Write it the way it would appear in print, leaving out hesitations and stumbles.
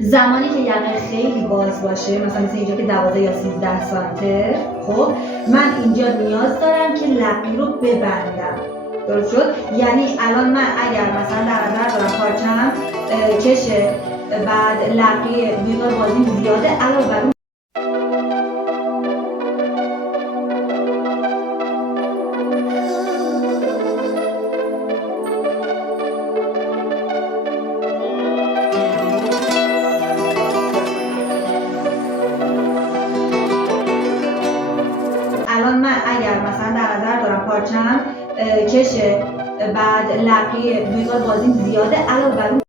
زمانی که یقه خیلی باز باشه، مثلا مثل اینجا که 12 یا 13 سانته، خب من اینجا نیاز دارم که لقی رو ببندم. درست شد؟ یعنی الان من اگر مثلا در نظر دارم پارچم کشه، بعد لقی مقدار بازیم زیاده، علاوه بر اون الان من اگر مثلا در نظر دارم پارچم کشه، بعد لقی مقدار بازیم زیاده، علاوه بر اون